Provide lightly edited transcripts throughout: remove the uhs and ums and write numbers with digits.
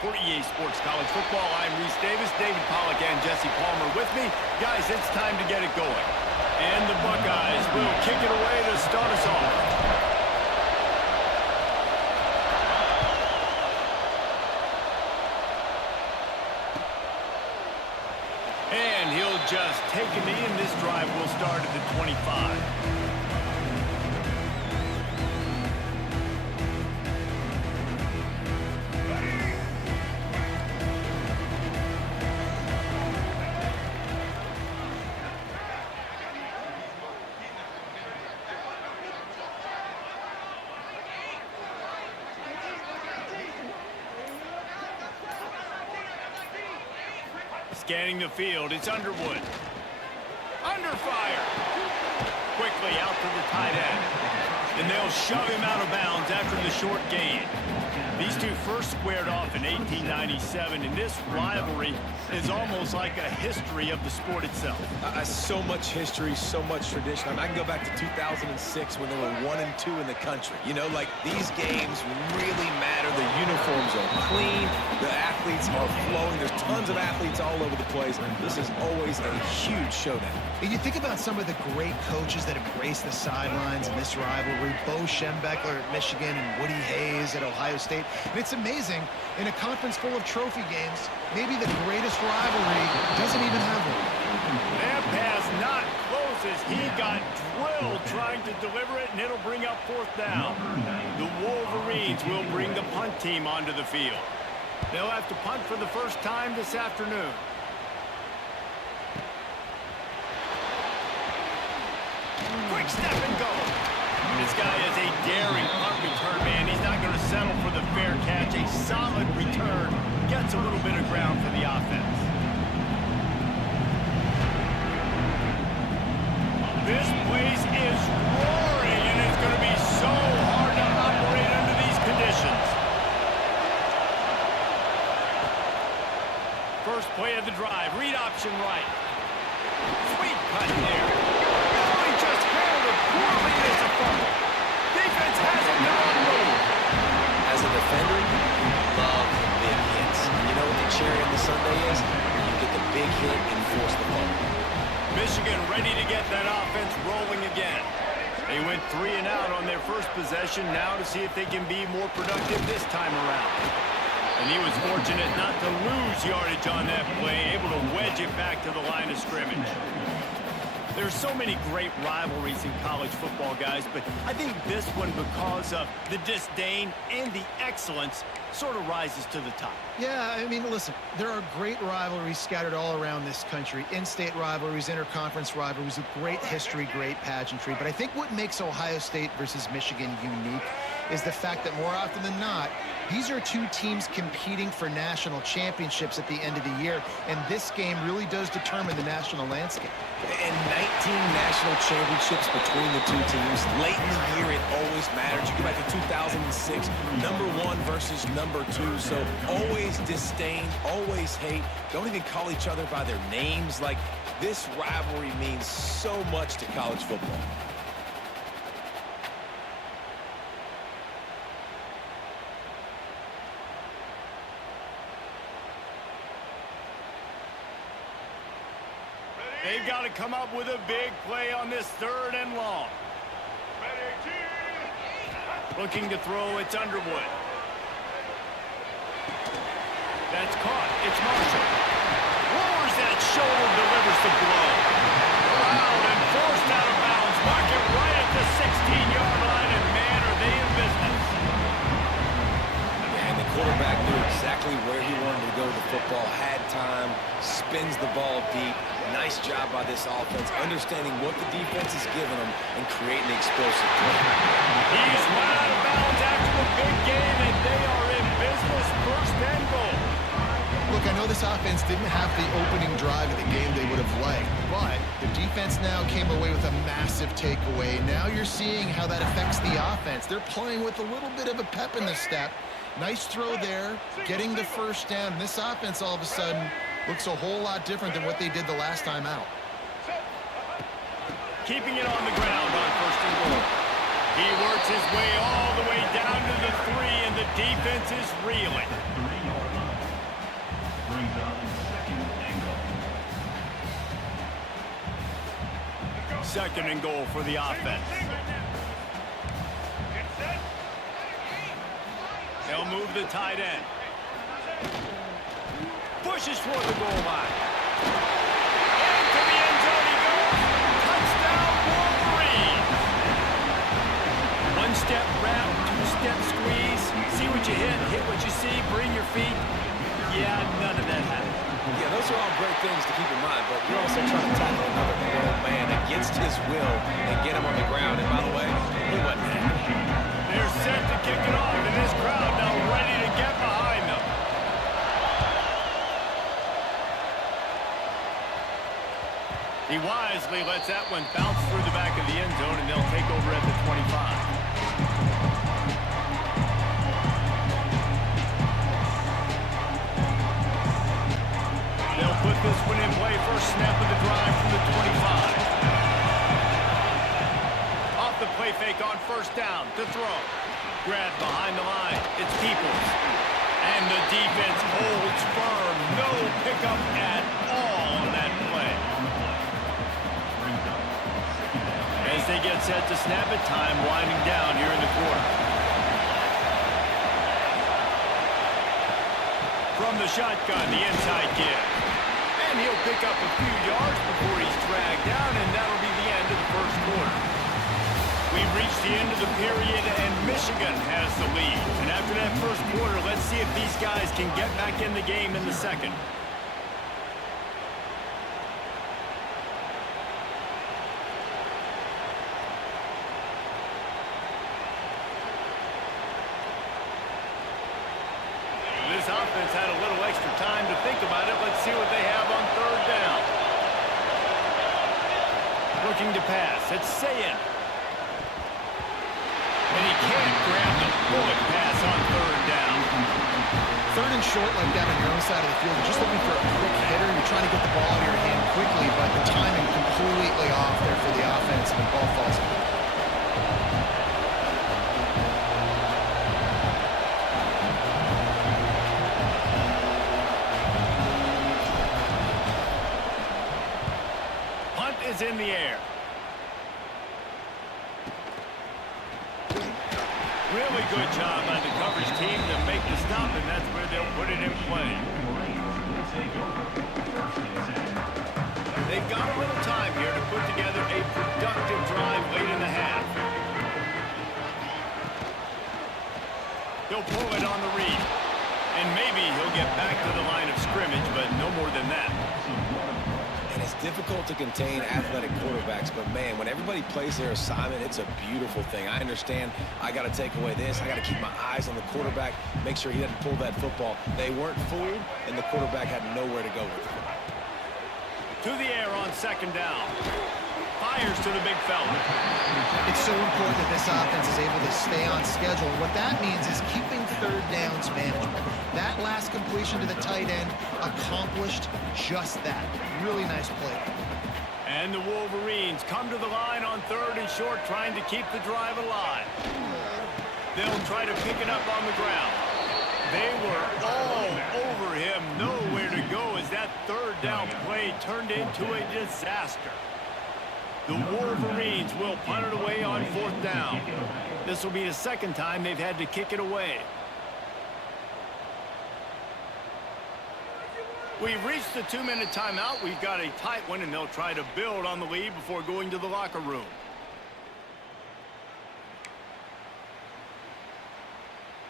For EA Sports College Football, I'm Reese Davis, David Pollack, and Jesse Palmer with me. Guys, it's time to get it going. And the Buckeyes will kick it away to start us off. And he'll just take a knee, and this drive will start at the 25. Scanning the field, it's Underwood. Under fire. Quickly out to the tight end. And they'll shove him out of bounds after the short gain. These two first squared off in 1897, and this rivalry is almost like a history of the sport itself. So much history, so much tradition. I mean, I can go back to 2006 when they were 1-2 in the country. You know, like, these games really matter. The uniforms are clean. The athletes are flowing. There's tons of athletes all over the place. This is always a huge showdown. And you think about some of the great coaches that embrace the sidelines in this rivalry. Bo Schembechler at Michigan and Woody Hayes at Ohio State. And it's amazing, in a conference full of trophy games, maybe the greatest rivalry doesn't even have one. That pass not close as he got drilled trying to deliver it, and it'll bring up fourth down. The Wolverines will bring the punt team onto the field. They'll have to punt for the first time this afternoon. Quick step and go. This guy is a daring punt return, man. He's not going to settle for the fair catch. A solid return gets a little bit of ground for the offense. This place is roaring, and it's going to be so hard to operate under these conditions. First play of the drive, read option right. Sweet cut there. Oh, he just handled it poorly, and it's a fumble. Defense has it now on the move. As a defender, you love the big hits. You know what the cherry on the sundae is? You get the big hit and force the fumble. Michigan ready to get that offense rolling again. They went 3 and out on their first possession, now to see if they can be more productive this time around. And he was fortunate not to lose yardage on that play, able to wedge it back to the line of scrimmage. There's so many great rivalries in college football, guys, but I think this one, because of the disdain and the excellence, sort of rises to the top. Yeah, I mean, listen, there are great rivalries scattered all around this country. In-state rivalries, interconference rivalries with great history, great pageantry. But I think what makes Ohio State versus Michigan unique is the fact that more often than not, these are two teams competing for national championships at the end of the year, and this game really does determine the national landscape. And 19 national championships between the two teams. Late in the year, it always matters. You go back to 2006, #1 versus #2, so always disdain, always hate. Don't even call each other by their names. Like, this rivalry means so much to college football. They've got to come up with a big play on this 3rd and long. Looking to throw, it's Underwood. That's caught. It's Marshall. Lowers that shoulder, delivers the blow. Around and forced out of bounds. Mark it right at the 16-yard line, and man, are they in business. And the quarterback knew exactly where he wanted to go with the football, had time, spins the ball deep. Nice job by this offense, understanding what the defense is giving them and creating the explosive play. He's run out of bounds after the big game, and they are in business. 1st and goal. Look, I know this offense didn't have the opening drive of the game they would have liked, but the defense now came away with a massive takeaway. Now you're seeing how that affects the offense. They're playing with a little bit of a pep in the step. Nice throw there, getting the first down. And this offense all of a sudden looks a whole lot different than what they did the last time out. Keeping it on the ground on 1st and goal. He works his way all the way down to the 3, and the defense is reeling. Second and goal for the offense. They'll move the tight end. Pushes toward the goal line. Into the end zone he goes. Touchdown, Wolverine. One-step wrap, two-step squeeze. See what you hit what you see, bring your feet. Yeah, none of that happened. Yeah, those are all great things to keep in mind, but you're also trying to tackle another grown man against his will and get him on the ground. And by the way, he wasn't happy. They're set to kick it off, and this crowd now ready to get behind them. He wisely lets that one bounce through the back of the end zone, and they'll take over at the 25. They'll put this one in play. First snap of the drive from the 25. Off the play fake on first down to throw. Grab behind the line. It's Peoples. And the defense holds firm. No pickup at all on that play. As they get set to snap it, time winding down here in the quarter. From the shotgun, the inside give. And he'll pick up a few yards before he's dragged down, and that'll be the end of the first quarter. We've reached the end of the period, and Michigan has the lead. And after that first quarter, let's see if these guys can get back in the game in the second. This offense had a little extra time to think about it. Let's see what they have on third down. Looking to pass. It's Sayin. And he can't grab the bullet pass on third down. Third and short like that on your own side of the field. You're just looking for a quick hitter. You're trying to get the ball out of your hand quickly, but the timing completely off there for the offense, and the ball falls in. Is in the air. Really good job by the coverage team to make the stop, and that's where they'll put it in play. They've got a little time here to put together a productive drive late in the half. He'll pull it on the read, and maybe he'll get back to the line of scrimmage, but no more than that. It's difficult to contain athletic quarterbacks, but man, when everybody plays their assignment, it's a beautiful thing. I understand I got to take away this. I got to keep my eyes on the quarterback, make sure he doesn't pull that football. They weren't fooled, and the quarterback had nowhere to go with it. To the air on second down. Fires to the big fella. It's so important that this offense is able to stay on schedule. What that means is keeping third downs manageable. That last completion to the tight end accomplished just that. Really nice play. And the Wolverines come to the line on third and short, trying to keep the drive alive. They'll try to pick it up on the ground. They were all over him. Nowhere to go as that third down play turned into a disaster. The Wolverines will punt it away on fourth down. This will be the second time they've had to kick it away. We've reached the 2-minute timeout. We've got a tight one, and they'll try to build on the lead before going to the locker room.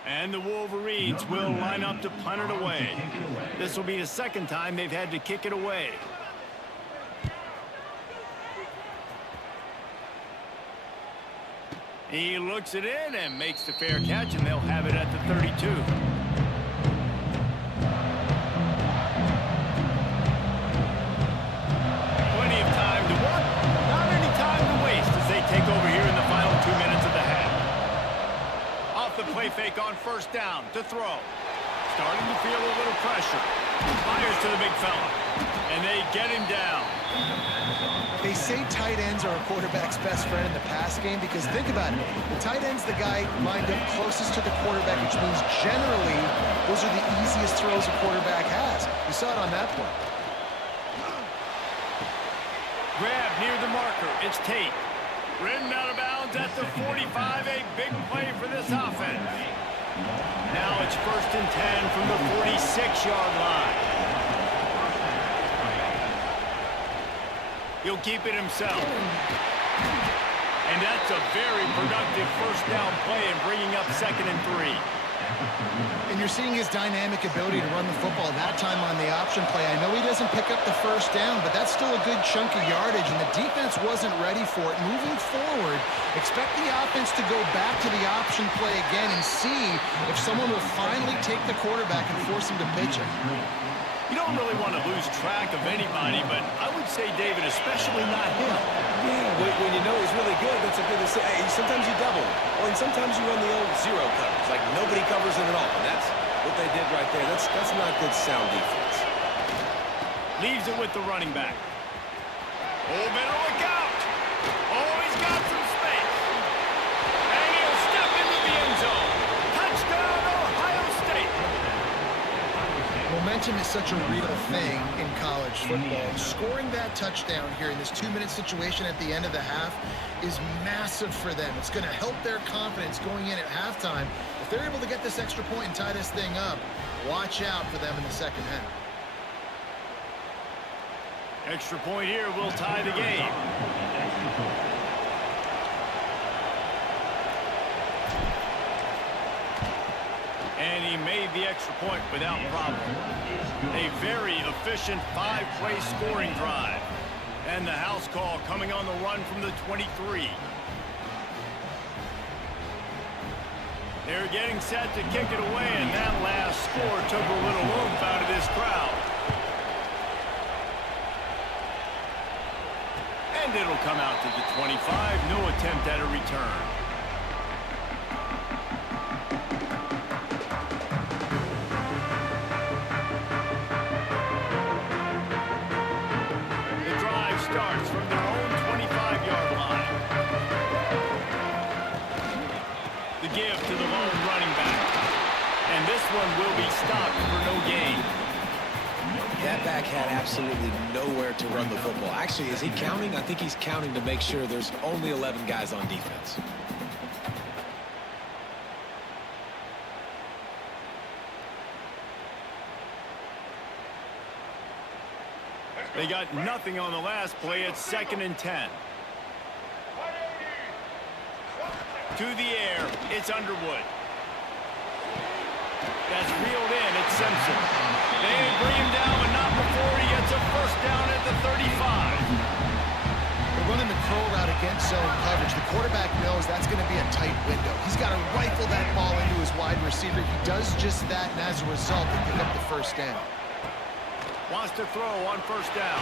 And the Wolverines will line up to punt it away. This will be the second time they've had to kick it away. He looks it in and makes the fair catch, and they'll have it at the 32. Plenty of time to work, not any time to waste as they take over here in the final 2 minutes of the half. Off the play fake on first down to throw. starting to feel a little pressure. Fires to the big fella, and they get him down. They say tight ends are a quarterback's best friend in the pass game because think about it. The tight end's the guy lined up closest to the quarterback, which means generally those are the easiest throws a quarterback has. You saw it on that play. Grab near the marker. It's Tate. Ridden out of bounds at the 45. A big play for this offense. Now it's 1st and 10 from the 46-yard line. He'll keep it himself. And that's a very productive first down play and bringing up 2nd and 3. And you're seeing his dynamic ability to run the football that time on the option play. I know he doesn't pick up the first down, but that's still a good chunk of yardage, and the defense wasn't ready for it. Moving forward, expect the offense to go back to the option play again and see if someone will finally take the quarterback and force him to pitch it. You don't really want to lose track of anybody, but I would say, David, especially not him. Yeah, when you know he's really good, that's a good to say. Hey, sometimes you double him, and sometimes you run the old zero coverage, like nobody covers him at all. And that's what they did right there. That's not good sound defense. Leaves it with the running back. Oh, better look out. Oh, he's got some space. And he'll step into the end zone. Touchdown, Ohio State. Momentum is such a real thing in college football. Scoring that touchdown here in this 2-minute situation at the end of the half is massive for them. It's going to help their confidence going in at halftime. If they're able to get this extra point and tie this thing up, watch out for them in the second half. Extra point here will tie the game. And he made the extra point without problem. A very efficient 5-play scoring drive. And the house call coming on the run from the 23. They're getting set to kick it away, and that last score took a little oomph out of this crowd. And it'll come out to the 25. No attempt at a return. Starts from their own 25-yard line. The give to the lone running back. And this one will be stopped for no gain. That back had absolutely nowhere to run the football. Actually, is he counting? I think he's counting to make sure there's only 11 guys on defense. They got nothing on the last play. It's 2nd and 10. To the air. It's Underwood. That's reeled in. It's Simpson. They bring him down, but not before he gets a first down at the 35. They're running the curl route against zone coverage. The quarterback knows that's going to be a tight window. He's got to rifle that ball into his wide receiver. He does just that, and as a result, they pick up the first down. Wants to throw on first down.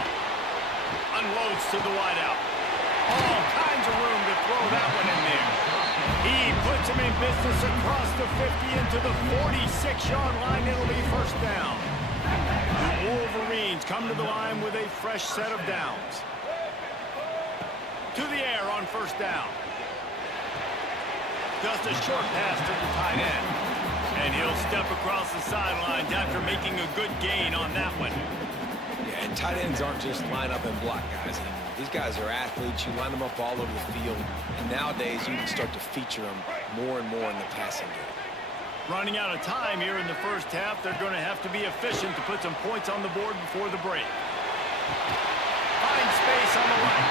Unloads to the wideout. All kinds of room to throw that one in there. He puts him in business across the 50 into the 46-yard line. It'll be first down. The Wolverines come to the line with a fresh set of downs. To the air on first down. Just a short pass to the tight end. And he'll step across the sidelines after making a good gain on that one. Yeah, and tight ends aren't just line up and block guys anymore. These guys are athletes. You line them up all over the field. And nowadays, you can start to feature them more and more in the passing game. Running out of time here in the first half. They're going to have to be efficient to put some points on the board before the break. Find space on the right.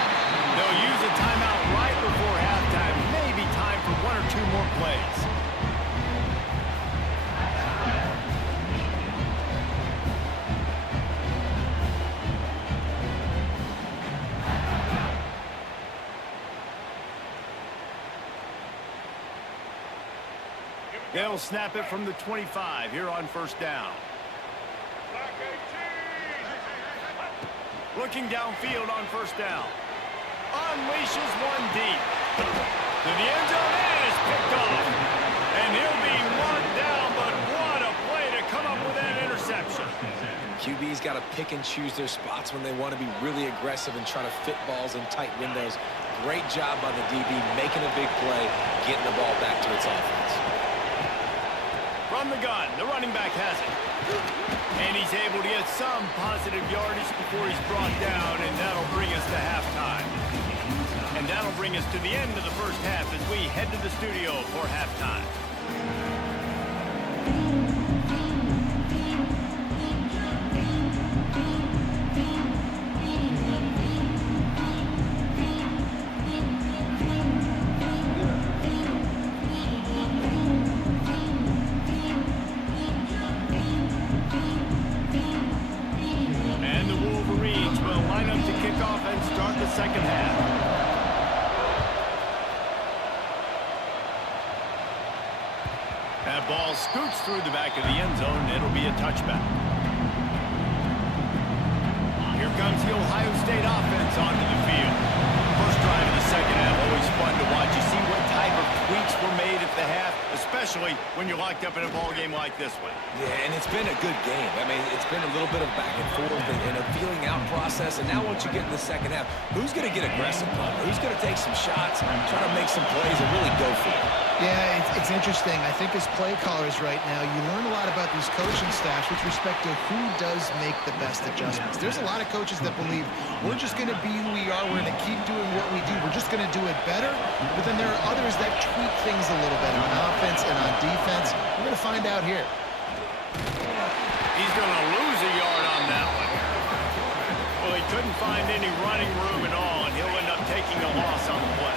They'll use a timeout right before halftime. Maybe time for 1 or 2 more plays. They'll snap it from the 25 here on first down. Looking downfield on first down. Unleashes one deep. To the end zone, and it's picked off. And he'll be marked down, but what a play to come up QB's got to pick and choose their spots when they want to be really aggressive and try to fit balls in tight windows. Great job by the DB making a big play, getting the ball back to its offense. From the gun, the running back has it. And he's able to get some positive yardage before he's brought down, and that'll bring us to halftime. And that'll bring us to the end of the first half as we head to the studio for halftime. Second half. That ball scoots through the back of the end zone. It'll be a touchback. Here comes the Ohio State offense onto the field. First drive of the second half, always fun to watch. You see what type of tweaks were made at the half, especially when you're locked up in a ball game like this one. Yeah, and it's been a good game. I mean, it's been a little bit of back and forth and a feeling out process. And now once you get in the second half, who's going to get aggressive? Who's going to take some shots, try to make some plays and really go for it? Yeah, it's interesting. I think as play callers right now, you learn a lot about these coaching staffs with respect to who does make the best adjustments. There's a lot of coaches that believe we're just going to be who we are. We're going to keep doing what we do. We're just going to do it better. But then there are others that tweak things a little bit on offense and on defense. We're going to find out here. He's going to lose a yard on that one. Well, he couldn't find any running room at all, and he'll end up taking a loss on the play.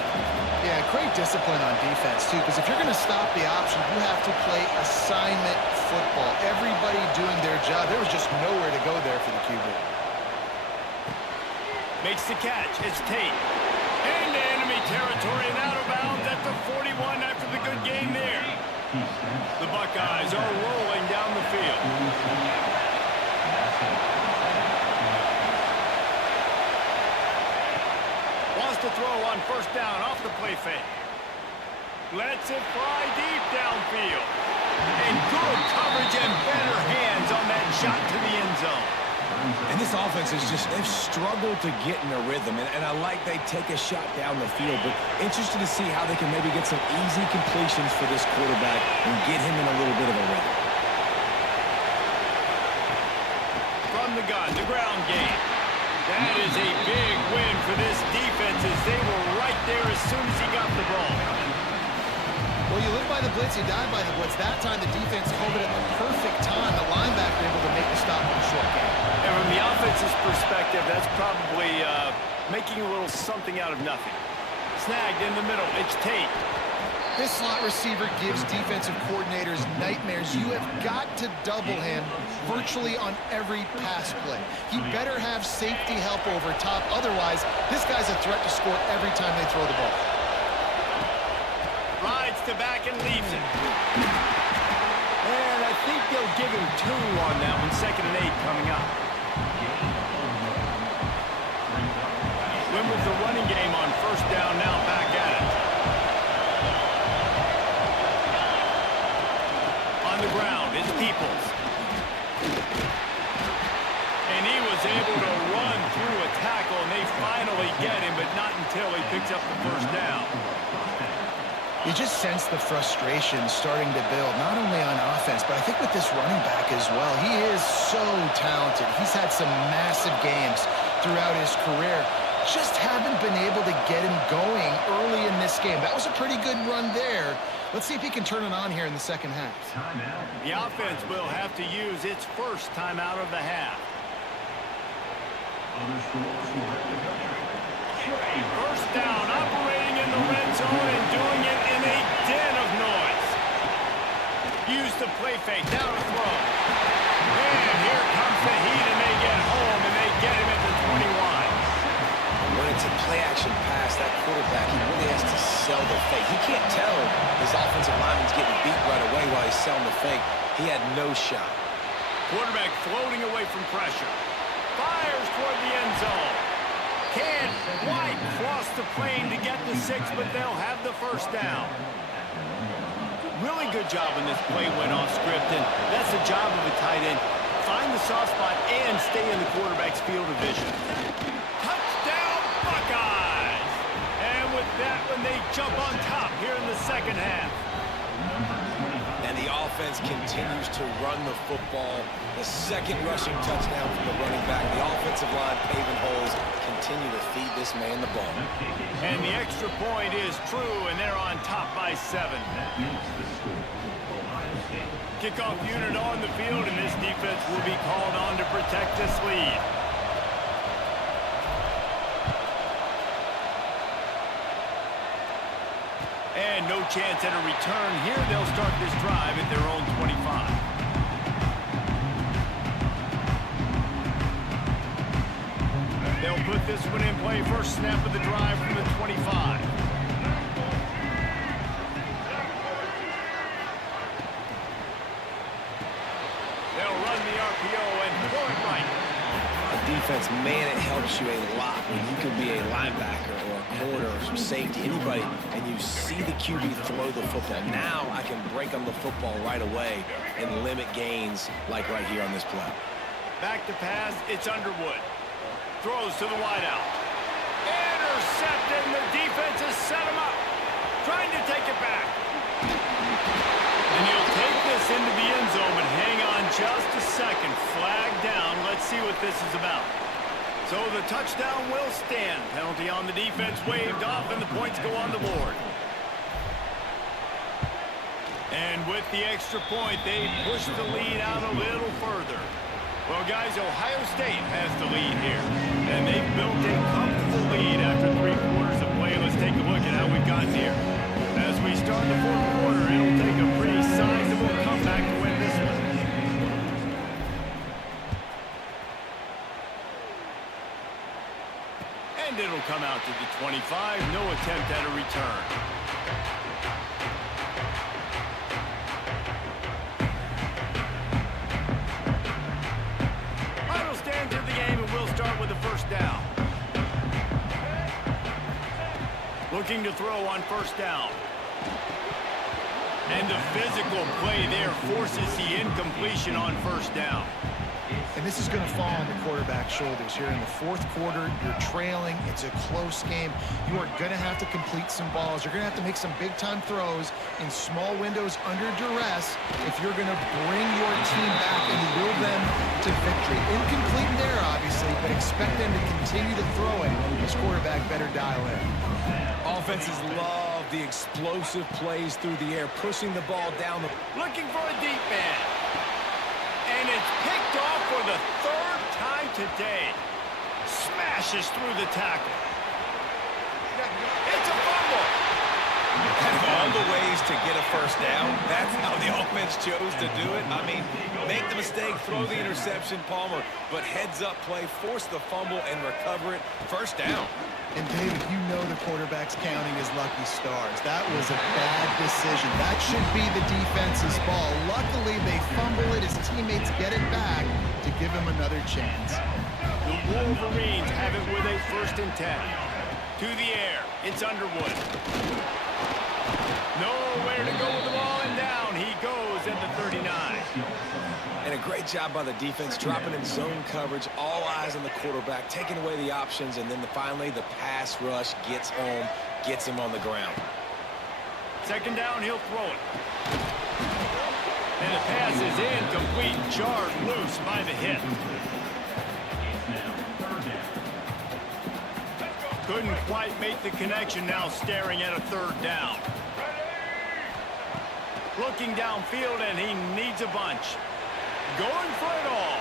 Yeah, great discipline on defense, too, because if you're going to stop the option, you have to play assignment football. Everybody doing their job. There was just nowhere to go there for the QB. Makes the catch. It's Tate. Into enemy territory and out of bounds at the 41 after the good game there. The Buckeyes are rolling down the field. Wants to throw on first down off the play fake. Lets it fly deep downfield. And good coverage and better hands on that shot to the end zone. And this offense is just, they've struggled to get in a rhythm. And I like they take a shot down the field, but interested to see how they can maybe get some easy completions for this quarterback and get him in a little bit of a rhythm. From the gun, the ground game. That is a big win for this defense as they were right there as soon as he got the ball. Well, you live by the blitz, you die by the blitz. That time the defense called it at the perfect time. The linebacker able to make the stop on a short game. And from the offense's perspective, that's probably making a little something out of nothing. Snagged in the middle. It's Tate. This slot receiver gives defensive coordinators nightmares. You have got to double him virtually on every pass play. He better have safety help over top. Otherwise, this guy's a threat to score every time they throw the ball. Rides to back and leaves it. And I think they'll give him 2 on that one. 2nd and 8 coming up. Win with the running game on first down, now back at it. On the ground, it's Peoples. And he was able to run through a tackle, and they finally get him, but not until he picks up the first down. You just sense the frustration starting to build, not only on offense, but I think with this running back as well. He is so talented. He's had some massive games throughout his career. Just haven't been able to get him going early in this game. That was a pretty good run there. Let's see if he can turn it on here in the second half. The offense will have to use its first timeout of the half. First down, operating in the red zone and doing it in a den of noise. Use the play fake, down to throw. And here comes the heat, and they get home, and they get him at the 21. When it's a play-action pass, that quarterback, he really has to sell the fake. He can't tell his offensive lineman's getting beat right away while he's selling the fake. He had no shot. Quarterback floating away from pressure. Fires toward the end zone. Can't quite cross the plane to get the 6, but they'll have the first down. Really good job when this play went off script, and that's the job of a tight end. Find the the soft spot and stay in the quarterback's field of vision. Touchdown, Buckeyes! And with that one, they jump on top here in the second half. And the offense continues to run the football. The second rushing touchdown from the running back. The offensive line paving holes. Continue to feed this man the ball. And the extra point is true, and they're on top by 7. Kickoff unit on the field, and this defense will be called on to protect this lead. And no chance at a return here. They'll start this drive at their own 25. They'll put this one in play. First snap of the drive from the 25. They'll run the RPO and throw it right. Defense, man, it helps you a lot when you can be a linebacker or a corner or some safety, anybody, and you see the QB throw the football. Now I can break on the football right away and limit gains like right here on this play. Back to pass, it's Underwood. Throws to the wideout. Intercepted, and the defense has set him up. Trying to take it back. And he'll take this into the end zone, but hang on just a second. Flag down. Let's see what this is about. So the touchdown will stand. Penalty on the defense waved off, and the points go on the board. And with the extra point, they push the lead out a little further. Well, guys, Ohio State has the lead here. And they've built a comfortable lead after 3 quarters of play. Let's take a look at how we've gotten here. As we start the 4th quarter, it'll take a pretty sizable comeback to win this one. And it'll come out to the 25. No attempt at a return. Final stand to the game, and we'll start with a first down. Looking to throw on first down. And the physical play there forces the incompletion on first down. And this is going to fall on the quarterback's shoulders here in the 4th quarter. You're trailing. It's a close game. You are going to have to complete some balls. You're going to have to make some big-time throws in small windows under duress if you're going to bring your team back and will them to victory. Incomplete there, obviously, but expect them to continue to throw it. This quarterback better dial in. Offenses love the explosive plays through the air, pushing the ball down. Looking for a deep man. And it's picked off for the 3rd time today. Smashes through the tackle. It's a fumble. Of all the ways to get a first down, that's how the offense chose to do it. I mean, make the mistake, throw the interception, Palmer, but heads-up play, force the fumble, and recover it. First down. And, David, you know the quarterback's counting his lucky stars. That was a bad decision. That should be the defense's ball. Luckily, they fumble it. His teammates get it back to give him another chance. The Wolverines have it with a 1st and 10. To the air. It's Underwood. Nowhere to go with the ball, and down he goes at the 39. And a great job by the defense, dropping in zone coverage, all eyes on the quarterback, taking away the options, and then finally the pass rush gets home, gets him on the ground. 2nd down, he'll throw it. And the pass is incomplete, jarred loose by the hit. Couldn't quite make the connection, now staring at a 3rd down. Looking downfield, and he needs a bunch. Going for it all.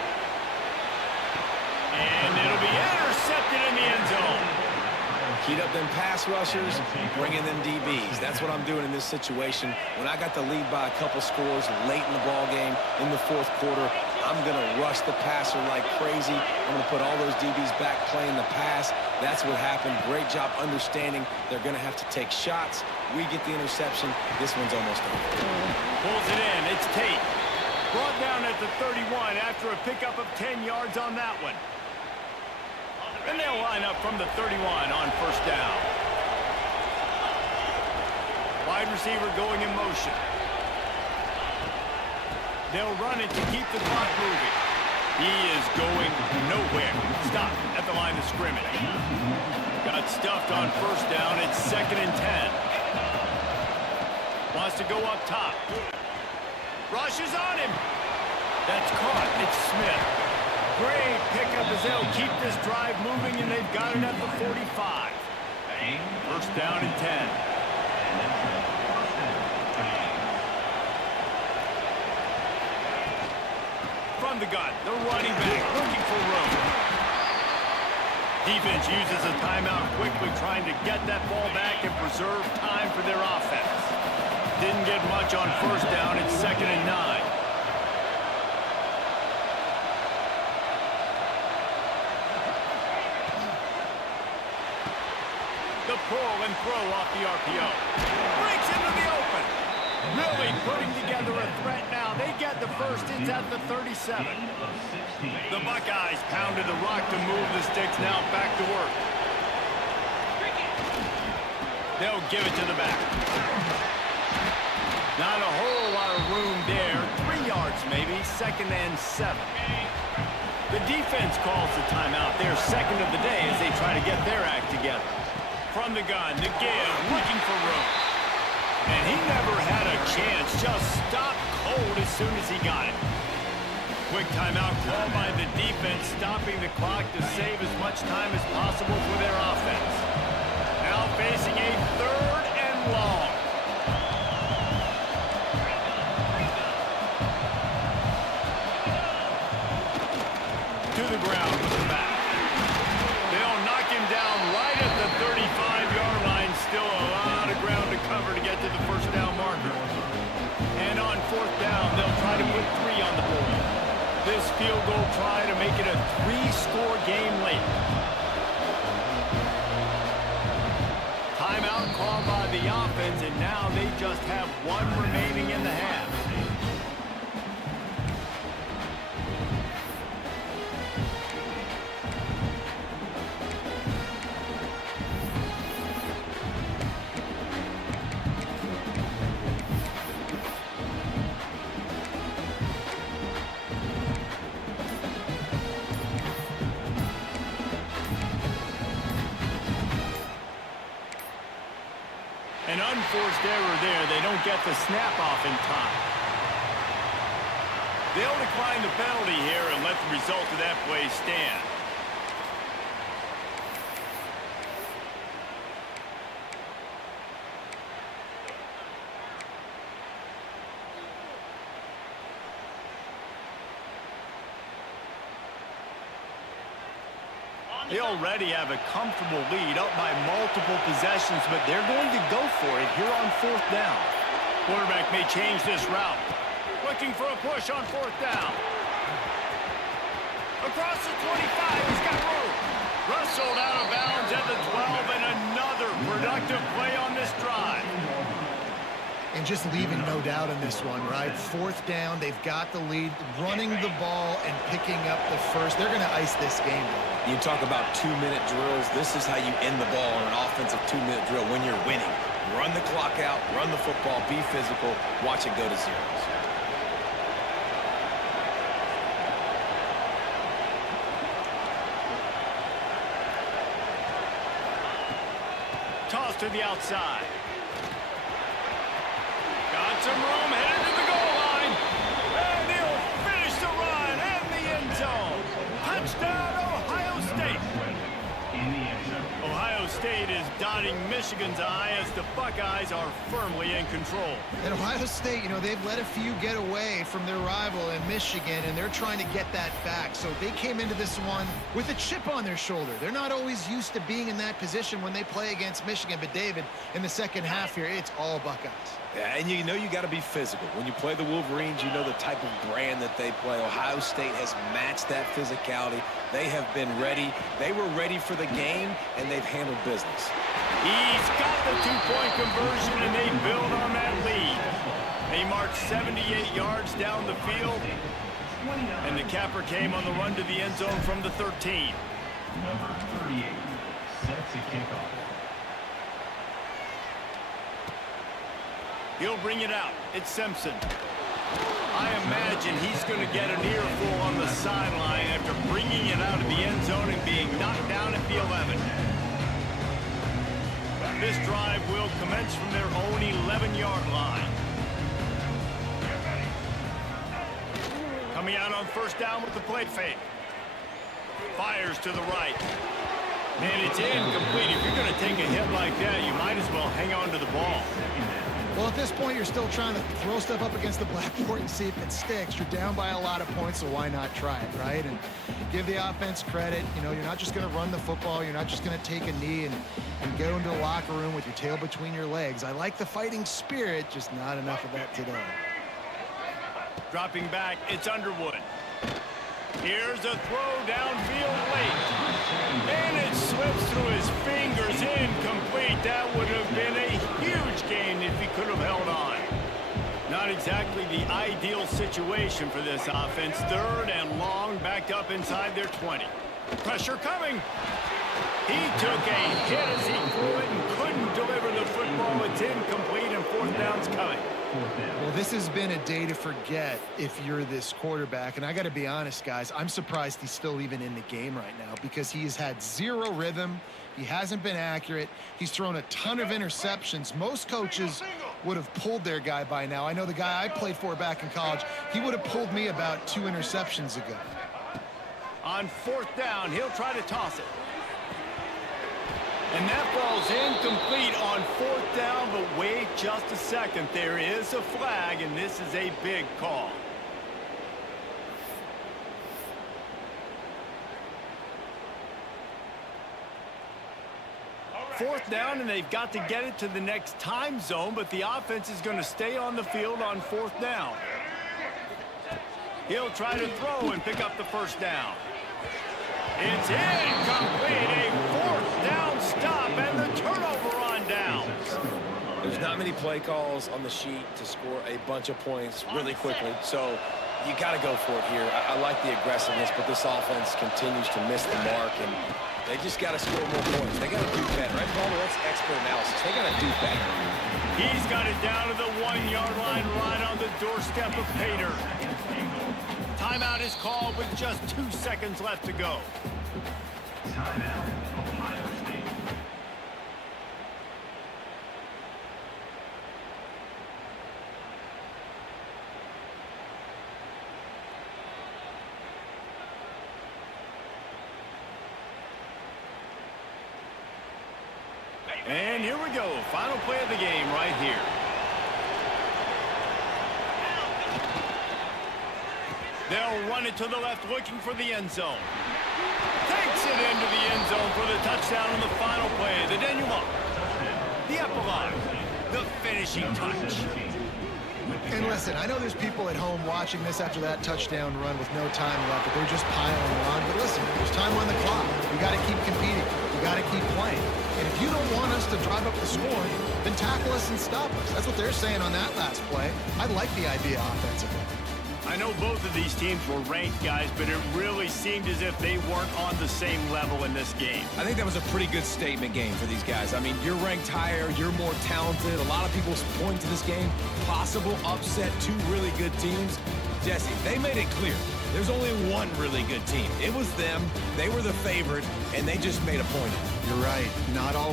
And it'll be intercepted in the end zone. Heat up them pass rushers, bring in them DBs. That's what I'm doing in this situation. When I got the lead by a couple scores late in the ball game, in the 4th quarter, I'm going to rush the passer like crazy. I'm going to put all those DBs back playing the pass. That's what happened. Great job understanding they're going to have to take shots. We get the interception. This one's almost over. Pulls it in. It's Tate. Brought down at the 31 after a pickup of 10 yards on that one. And they'll line up from the 31 on first down. Wide receiver going in motion. They'll run it to keep the clock moving. He is going nowhere. Stop at the line of scrimmage. Got stuffed on first down. It's 2nd and 10. Wants to go up top. Rushes on him. That's caught. It's Smith. Great pickup as they'll keep this drive moving, and they've got it at the 45. First down and 10. From the gun, the running back looking for room. Defense uses a timeout quickly, trying to get that ball back and preserve time for their offense. Didn't get much on first down. It's 2nd and 9. The pull and throw off the RPO. Breaks into the open. Really putting together a threat now. They get the first. It's at the 37. The Buckeyes pounded the rock to move the sticks. Now back to work. They'll give it to the back. Not a whole lot of room there. 3 yards maybe. 2nd and 7. The defense calls the timeout. They're second of the day as they try to get their act together. From the gun, the give, looking for room. And he never had a chance. Just stopped cold as soon as he got it. Quick timeout call by the defense, stopping the clock to save as much time as possible for their offense. Now facing a 3rd and long. To the ground with the back. They'll knock him down right at the 35-yard line. Still a lot of ground to cover to get to the first down marker. And on 4th down, they'll try to put 3 on the board. This field goal try to make it a 3-score game late. Timeout called by the offense, and now they just have 1 remaining in the half. An unforced error there. They don't get the snap off in time. They'll decline the penalty here and let the result of that play stand. They already have a comfortable lead, up by multiple possessions, but they're going to go for it here on 4th down. Quarterback may change this route. Looking for a push on 4th down. Across the 25, he's got room. Rustled out of bounds at the 12, and another productive play on this drive. And just leaving no doubt in this one, right? 4th down, they've got the lead, running the ball and picking up the first. They're going to ice this game. You talk about 2-minute drills. This is how you end the ball on an offensive 2-minute drill when you're winning. Run the clock out, run the football, be physical, watch it go to zeros. Toss to the outside. Got some room, headed to the goal line. And he'll finish the run and the end zone. Touchdown, Ohio State. Ohio State is dotting Michigan's eye as the Buckeyes are firmly in control. And Ohio State, you know, they've let a few get away from their rival in Michigan, and they're trying to get that back. So they came into this one with a chip on their shoulder. They're not always used to being in that position when they play against Michigan. But, David, in the second half here, it's all Buckeyes. Yeah, and you know you got to be physical. When you play the Wolverines, you know the type of brand that they play. Ohio State has matched that physicality. They have been ready. They were ready for the game, and they've handled business. He's got the 2-point conversion, and they build on that lead. They marched 78 yards down the field, and the capper came on the run to the end zone from the 13. Number 38 sets a kickoff. He'll bring it out. It's Simpson. I imagine he's going to get an earful on the sideline after bringing it out of the end zone and being knocked down at the 11. This drive will commence from their own 11-yard line. Coming out on first down with the play fake. Fires to the right. And it's incomplete. If you're going to take a hit like that, you might as well hang on to the ball. Well, at this point, you're still trying to throw stuff up against the blackboard and see if it sticks. You're down by a lot of points, so why not try it, right? And give the offense credit. You know, you're not just going to run the football. You're not just going to take a knee and go into the locker room with your tail between your legs. I like the fighting spirit, just not enough of that today. Dropping back, it's Underwood. Here's a throw downfield late. And it slips through his fingers, incomplete. That would have been a huge gain if he could have held on. Not exactly the ideal situation for this offense. Third and long, backed up inside their 20. Pressure coming. He took a hit as he threw it and couldn't deliver the football. It's incomplete and fourth down's coming. Well, this has been a day to forget if you're this quarterback. And I got to be honest, guys, I'm surprised he's still even in the game right now because he has had zero rhythm. He hasn't been accurate. He's thrown a ton of interceptions. Most coaches would have pulled their guy by now. I know the guy I played for back in college, he would have pulled me about 2 interceptions ago. On fourth down, he'll try to toss it. And that ball's incomplete on fourth down, but wait just a second. There is a flag, and this is a big call. Fourth down, and they've got to get it to the next time zone, but the offense is going to stay on the field on fourth down. He'll try to throw and pick up the first down. It's incomplete, a fourth down stop, and the turnover on downs. There's not many play calls on the sheet to score a bunch of points really quickly, so you got to go for it here. I like the aggressiveness, but this offense continues to miss the mark, and they just got to score more points. They got to do better, right, Palmer? That's expert analysis. They got to do better. He's got it down to the 1-yard line, right on the doorstep of Pater. Timeout is called with just 2 seconds left to go. Timeout, Ohio State. And here we go. Final play of the game right here. They'll run it to the left, looking for the end zone. Takes it into the end zone for the touchdown on the final play. The denouement. The epilogue. The finishing touch. And listen, I know there's people at home watching this after that touchdown run with no time left, but they're just piling on. But listen, there's time on the clock. We got to keep competing. We got to keep playing. And if you don't want us to drive up the score, then tackle us and stop us. That's what they're saying on that last play. I like the idea offensively. I know both of these teams were ranked, guys, but it really seemed as if they weren't on the same level in this game. I think that was a pretty good statement game for these guys. I mean, you're ranked higher, you're more talented. A lot of people point to this game, possible upset, 2 really good teams. Jesse, they made it clear. There's only one really good team. It was them. They were the favorite, and they just made a point of it. You're right. Not all